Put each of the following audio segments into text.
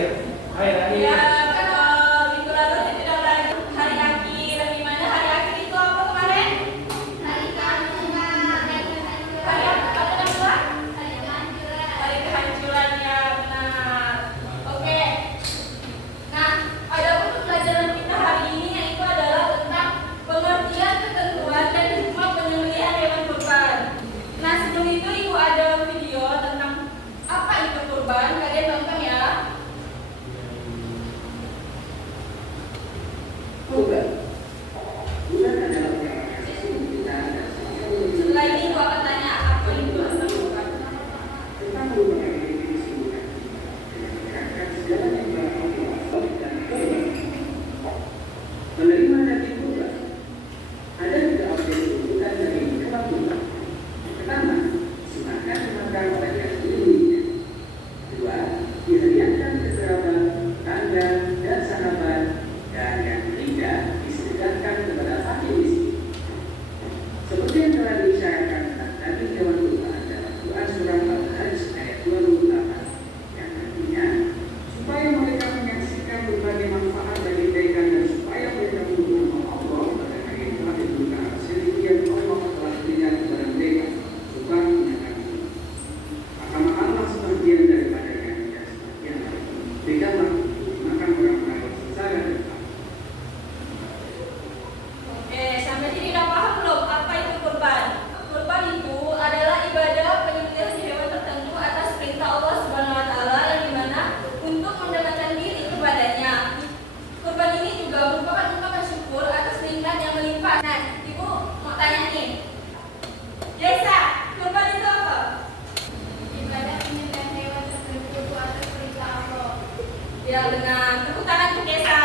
Ya, kalau minggu lalu tidak lagi hari akhir. Di mana hari akhir itu apa kemarin? Hari apa namanya? Hari kehancuran ya, benar. Oke. Nah, ada buku pelajaran kita hari ini yaitu adalah tentang pengertian ketentuan dan hikmah penyembelihan hewan kurban. Nah, sebelum itu Ibu ada video tentang apa itu kurban. Kalian tonton ya. Setelah ini Ibu akan tanya apa itu tentang kurban. Menerima daging kurban ada tiga objek tuntutan dari kemampuan. Pertama, silakan dimakan oleh yang diinginkan. Kedua, dihadiahkan ke kerabat, tetangga, dan sahabat. Dan yang ketiga, disedekahkan kepada fakir miskin. Seperti yang telah diisyaratkan tentang daging hewan kurban dalam Quran surah Al-Hajj ayat 28, yang artinya supaya mereka menyaksikan berbagai manfaat dari mereka dan supaya mereka mengenal Allah pada hari yang telah ditentukan sedemikian Allah telah berikan kepada mereka supaya menyatakan itu. Maka makanlah sebagian daripadanya dan sebagian lagi berikanlah untuk makan orang-orang secara dekat. Oke, sampai sini udah paham belum apa itu kurban? Kurban itu adalah ibadah penyembelihan hewan tertentu atas perintah Allah Subhanahu wa taala yang dimana untuk mendekatkan diri kepadanya. Kurban ini juga merupakan ungkapan syukur atas nikmat yang melimpah. Nah, Ibu mau tanya nih. Desa, kurban itu apa? Ibadah penyembelihan hewan tertentu atas perintah Allah. Ya benar. Tepuk tangan untuk Desa.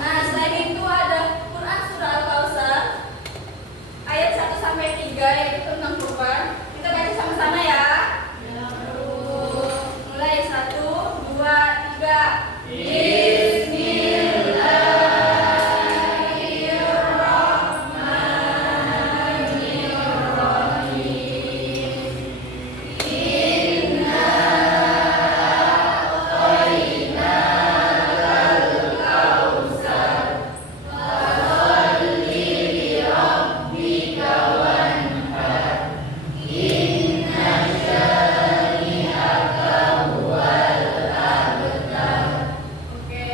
Nah, selain itu ada Quran surah Al-Kautsar ayat 1 sampai 3 yaitu tentang kurban. Kita baca sama-sama ya. Mulai 1, 2, 3. Oke,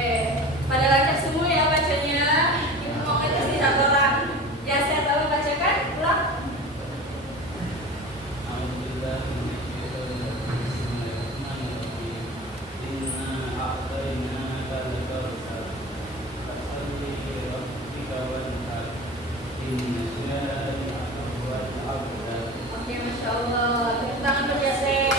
pada lancar semua ya bacanya. Ibu mau ngetes di satu orang. Ya, saya tolong bacakan. Ulang. Oke, Masya Allah. Tepuk tangan untuk Yasir.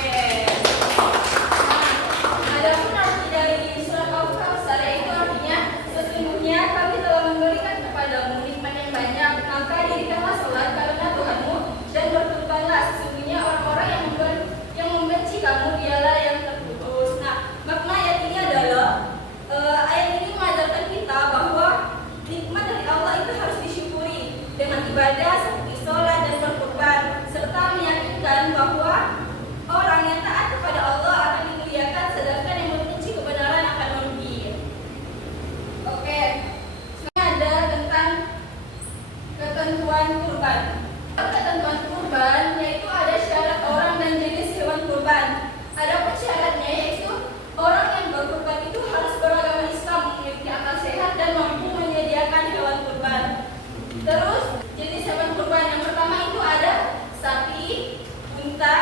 Ada pun arti dari surat Al-Kautsar yaitu artinya sesungguhnya kami telah memberikan kepadamu nikmat yang banyak, maka dirikanlah sholat karena Tuhanmu dan bertobatlah, sesungguhnya orang-orang yang membenci kamu dialah yang terputus. Nah, makna ayat ini adalah ayat ini mengajarkan kita bahwa nikmat dari Allah itu harus disyukuri dengan ibadah seperti sholat dan berkorban, serta meyakinkan bahwa orang yang taat kepada Allah akan dimuliakan, sedangkan yang membenci kebenaran akan merugi. Oke, selanjutnya ada tentang ketentuan kurban. Ketentuan kurban yaitu ada syarat orang dan jenis hewan kurban. Adapun syaratnya yaitu orang yang berkurban itu harus beragama Islam, memiliki akal sehat dan mampu menyediakan hewan kurban. Terus jenis hewan kurban yang pertama itu ada sapi, unta,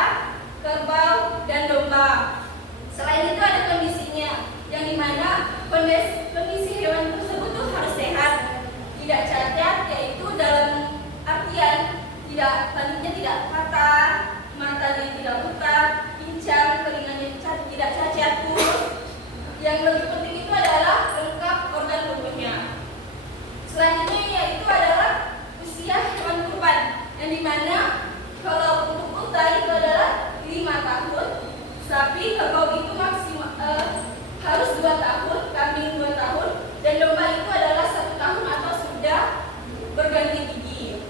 kerbau, dan domba. Selain itu ada kondisinya, yang dimana kondisi hewan tersebut tuh harus sehat, tidak cacat, yaitu dalam artian tanduknya tidak patah, matanya tidak buta, pincang, telinganya tidak cacat, kurus. Yang lebih penting itu adalah lengkap organ tubuhnya. Selanjutnya yaitu adalah usia hewan kurban, yang dimana kalau untuk unta itu adalah 5 tahun, sapi kerbau itu harus 2 tahun, kambing 2 tahun, dan domba itu adalah 1 tahun atau sudah berganti gigi.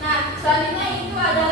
Nah, selanjutnya itu ada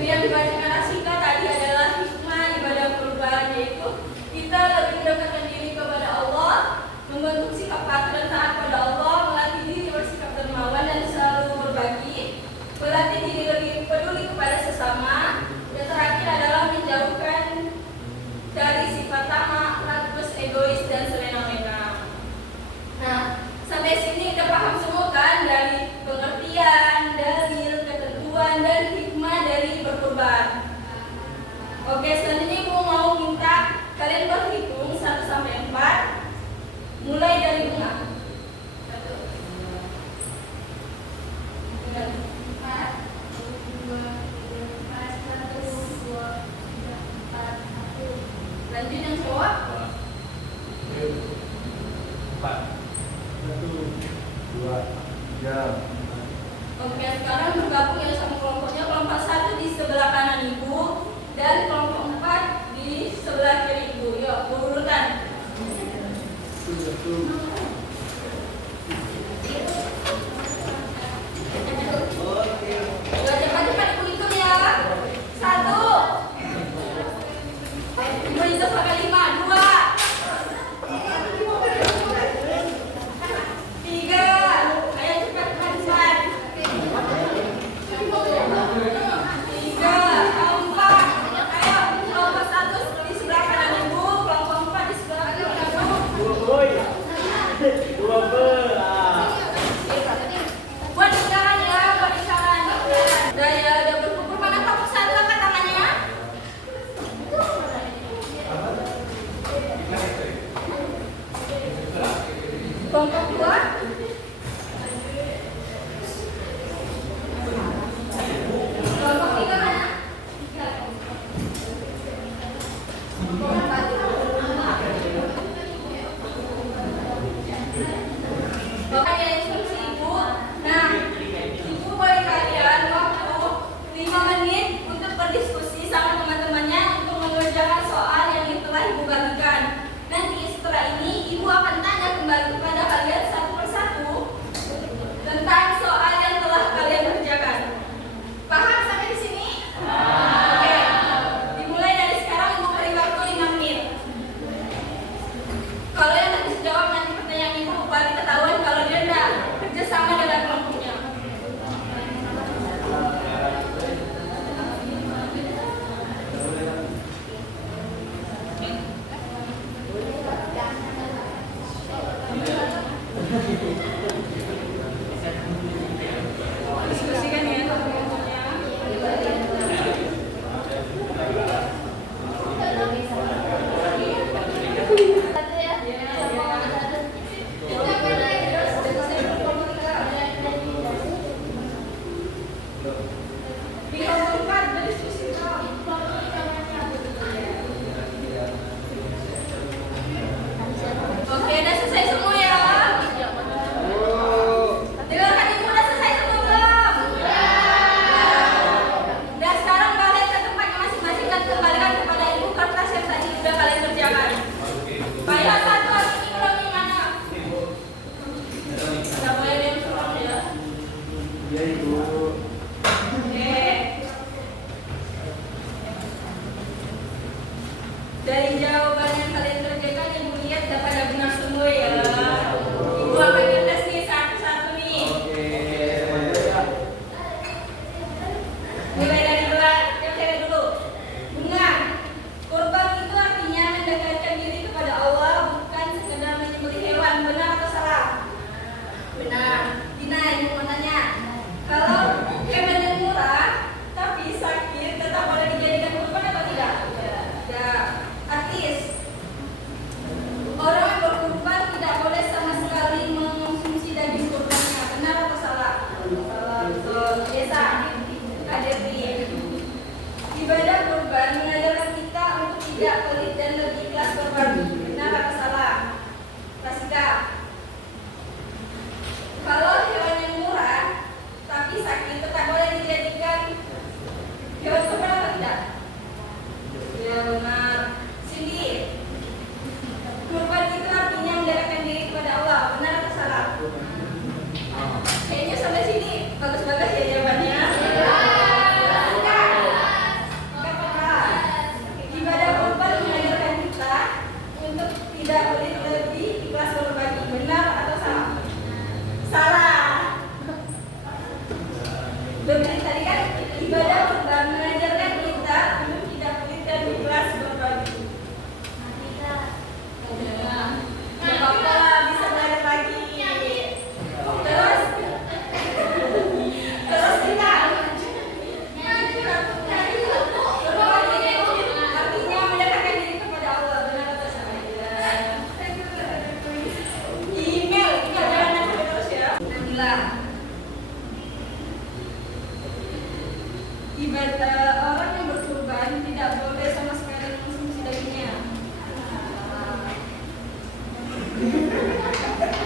Yang dibandingkan Rasika tadi adalah hikmah ibadah kurban, yaitu kita lebih mendekatkan diri kepada Allah, membentuk sikap patuh dan taat pada Allah, melatih diri bersikap dermawan dan selalu berbagi, melatih diri lebih peduli kepada sesama, dan terakhir adalah menjauhkan dari sifat tamak, rakus, egois, dan sewenang-wenang. Nah, sampai sini udah paham semua kan dari pengertian, dalil, ketentuan, dan hikmah dari berkurban. Oke, selanjutnya Ibu mau minta kalian berhitung 1 sampai 4, mulai dari bunga. 1, 2, 3, 4, 1, 2, 3, 4, 1. Lanjut yang cowok. 4. 1, 2, 3. Oke, sekarang bergabung ya sama kelompoknya. Kelompok 1 di sebelah kanan Ibu dan kelompok 4 di sebelah kiri Ibu. Yuk, berurutan. Yuk, cepat-cepat Ibu hitung ya. 1. Ibu hitung sampai 5. 2. 3. Ayo cepat, cepat. 3, 4. Ayo, kelompok 1 di sebelah kanan Ibu, kelompok 4 di sebelah kiri Ibu. Buat isyarat ya, buat isyarat. Udah berkumpul, mana kelompok 1 angkat tangannya. Kelompok 2. Kelompok 3 mana? Kelompok 4. Oke, instruksi Ibu. Nah, Ibu boleh kalian waktu 5 menit untuk berdiskusi sama teman-temannya untuk mengerjakan soal yang telah Ibu bagikan. Nanti setelah ini Ibu akan tanya kembali kepada kalian satu persatu tentang soal yang telah kalian kerjakan. Paham sampai di sini? Oke. Dimulai dari sekarang Ibu beri waktu 5 menit. Kalau yang nanti jawab nanti pertanyaan Ibu baru ketahuan kalau dia udah kerjasama dengan kelompoknya. Diskusikan ya kelompoknya. Di kelompok 4 berdiskusi. Oke, udah selesai semua ya. Dengarkan Ibu, udah selesai semua belum? Dan sekarang balik ke tempatnya masing-masing dan kembalikan kepada Ibu kertas yang tadi sudah kalian kerjakan. Ayo, 1 lagi belum di mana? Tidak boleh yang suram ya. Iya, Ibu. Oke. Dari jawaban yang kalian kerjakan, Ibu lihat dapat pada benar semua ya. Ibu akan ngetes nih satu-satu nih. Mulai dari yang cewek dulu. Bunga, kurban itu artinya mendekatkan diri kepada Allah, bukan sekedar menyembelih hewan. Benar atau salah? Benar. Dina, Ibu mau tanya. Kalau hewan yang murah tapi sakit, tetap boleh dijadikan kurban atau tidak? Tidak. Artis, orang yang berkurban tidak boleh sama sekali mengonsumsi daging kurbannya. Benar atau salah? Salah. Betul. Desa, Kadepi. Ibadah kurban mengajarkan kita untuk tidak pelit dan lebih ikhlas berbagi. Benar atau salah? Rasika. Kalau hewan yang murah tapi sakit, tetap boleh dijadikan hewan kurban atau tidak? Ya benar. Cindy, kurban itu artinya mendekatkan diri kepada Allah. Benar atau salah? Kayaknya sampai sini bagus-bagus ya jawabannya. Enggak. Berbeda tadi kan ibadah kurban mengajarkan kita untuk tidak pelit dan ikhlas berbagi. Nggak apa-apa lah, bisa belajar lagi. Terus kita berbagi artinya mendekatkan diri kepada Allah. Benar atau salah? Email jangan nanti terus ya. Nabila. Ibadah orang yang berkurban tidak boleh sama sekali mengonsumsi dagingnya.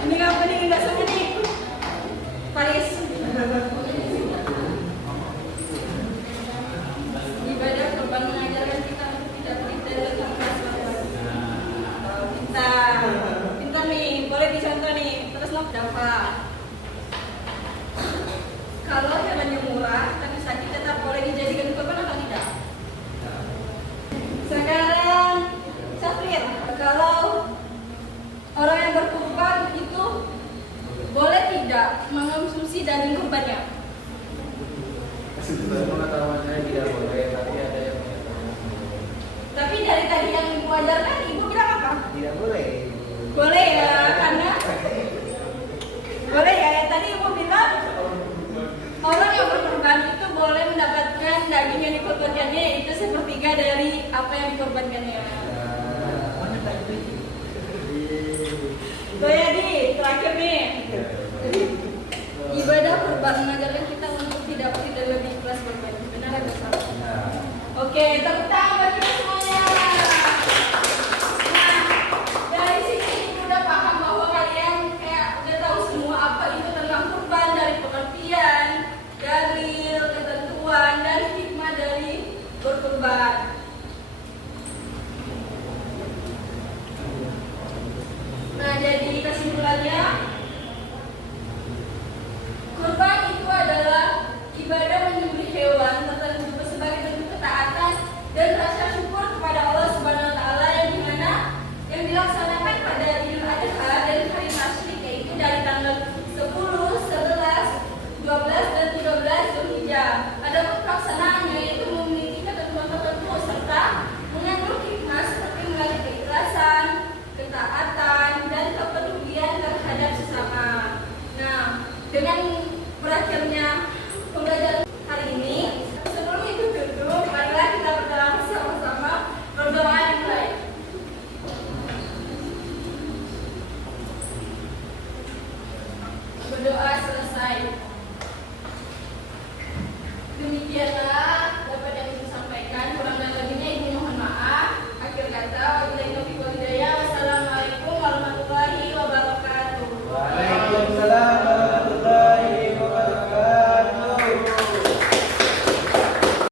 Ini apa nih dasarnya nih? Paris. Ibadah kurban mengajarkan kita untuk tidak pelit dan ikhlas berbagi. Pintar nih, boleh dicontoh nih. Terus Dafa. Kalau hewannya murah tapi sakit tetap boleh dijadikan kurban atau tidak? Sekarang Safir, kalau orang yang berkurban itu boleh tidak mengonsumsi daging kurbannya? Pengetahuannya tidak boleh, tapi ada yang menyatakan boleh. Tapi dari tadi yang ibu ajarkan, ibu bilang apa? Tidak boleh. Boleh ya, karena boleh ya. Tadi ibu bilang orang yang berkorban itu boleh mendapatkan daging yang dikorbankannya, yaitu sepertiga dari apa yang dikorbankannya. Goyadi, terakhir nih. Ibadah kurban mengajarkan kita untuk tidak pelit dan lebih ikhlas berbagi. Benar atau salah? Oke, tepuk tangan.